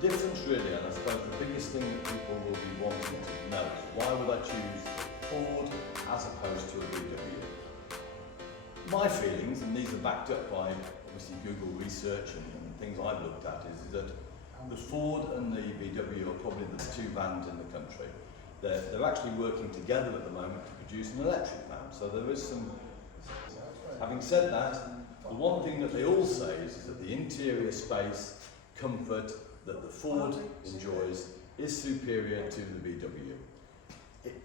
difference really, and I suppose the biggest thing that people will be wanting to know is why would I choose Ford as opposed to a VW? My feelings, and these are backed up by obviously Google research and things I've looked at, is that the Ford and the VW are probably the two vans in the country. They're actually working together at the moment to produce an electric van, so there is some. Having said that, the one thing that they all say is that the interior space, comfort that the Ford enjoys is superior to the VW.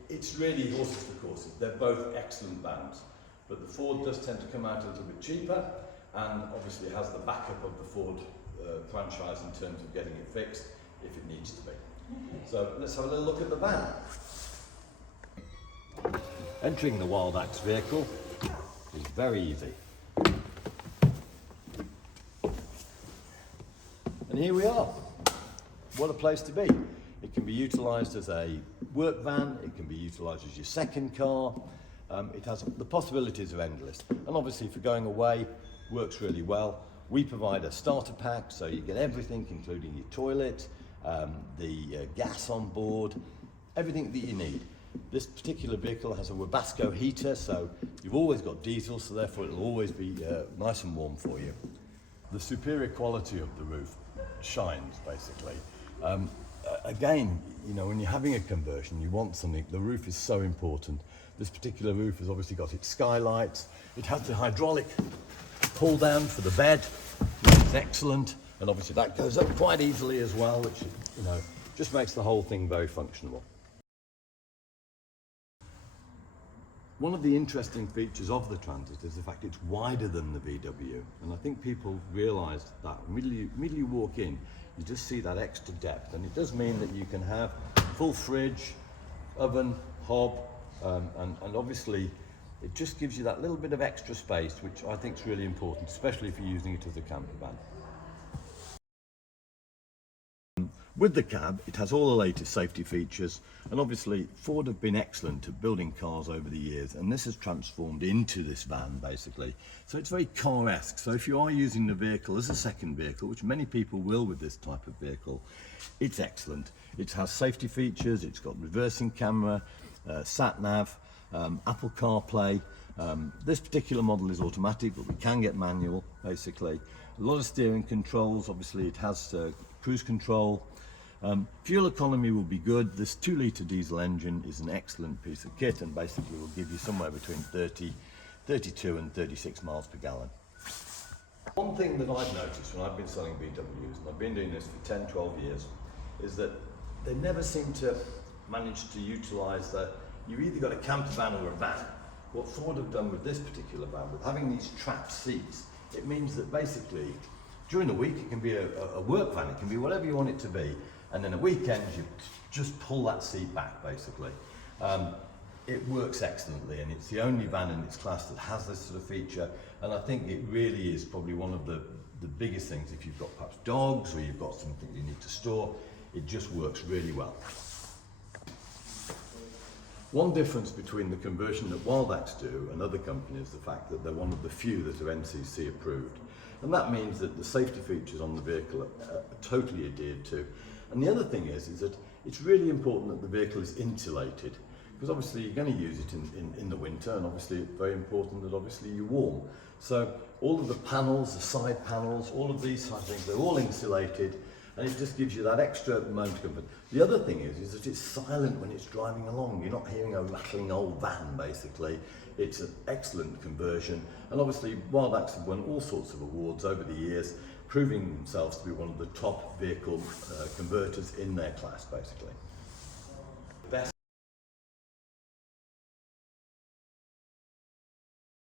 It's really horses for courses. They're both excellent vans, but the Ford does tend to come out a little bit cheaper, and obviously has the backup of the Ford franchise in terms of getting it fixed if it needs to be. So let's have a little look at the van. Entering the Wildax vehicle is very easy. And here we are. What a place to be. It can be utilised as a work van, it can be utilised as your second car. It has, the possibilities are endless. And obviously for going away, works really well. We provide a starter pack, so you get everything, including your toilet, the gas on board, everything that you need. This particular vehicle has a Webasto heater, so you've always got diesel, so therefore it'll always be nice and warm for you. The superior quality of the roof shines, basically. Again, you know, when you're having a conversion, you want something, the roof is so important. This particular roof has obviously got its skylights. It has the hydraulic pull down for the bed, which is excellent. And obviously that goes up quite easily as well, which, you know, just makes the whole thing very functional. One of the interesting features of the Transit is the fact it's wider than the VW, and I think people realise that immediately you walk in, you just see that extra depth, and it does mean that you can have full fridge, oven, hob, and obviously it just gives you that little bit of extra space, which I think is really important, especially if you're using it as a camper van. With the cab, it has all the latest safety features, and obviously Ford have been excellent at building cars over the years, and this has transformed into this van basically. So it's very car-esque. So if you are using the vehicle as a second vehicle, which many people will with this type of vehicle, it's excellent. It has safety features, it's got reversing camera, sat-nav, Apple CarPlay. This particular model is automatic, but we can get manual basically. A lot of steering controls, obviously it has cruise control. Fuel economy will be good. This 2-litre diesel engine is an excellent piece of kit and basically will give you somewhere between 32 and 36 miles per gallon. One thing that I've noticed when I've been selling VWs, and I've been doing this for 10, 12 years, is that they never seem to manage to utilise that you've either got a camper van or a van. What Ford have done with this particular van, with having these trapped seats, it means that basically during the week it can be a work van, it can be whatever you want it to be, and then at weekends you just pull that seat back basically. It works excellently, and it's the only van in its class that has this sort of feature, and I think it really is probably one of the biggest things. If you've got perhaps dogs or you've got something you need to store, it just works really well. One difference between the conversion that Wildax do and other companies is the fact that they're one of the few that are NCC approved. And that means that the safety features on the vehicle are totally adhered to. And the other thing is that it's really important that the vehicle is insulated, because obviously you're going to use it in the winter, and obviously it's very important that obviously you're warm. So all of the panels, the side panels, all of these type of things, they're all insulated, and it just gives you that extra moment of comfort. The other thing is that it's silent when it's driving along. You're not hearing a rattling old van, basically. It's an excellent conversion, and obviously Wildax have won all sorts of awards over the years, proving themselves to be one of the top vehicle converters in their class, basically.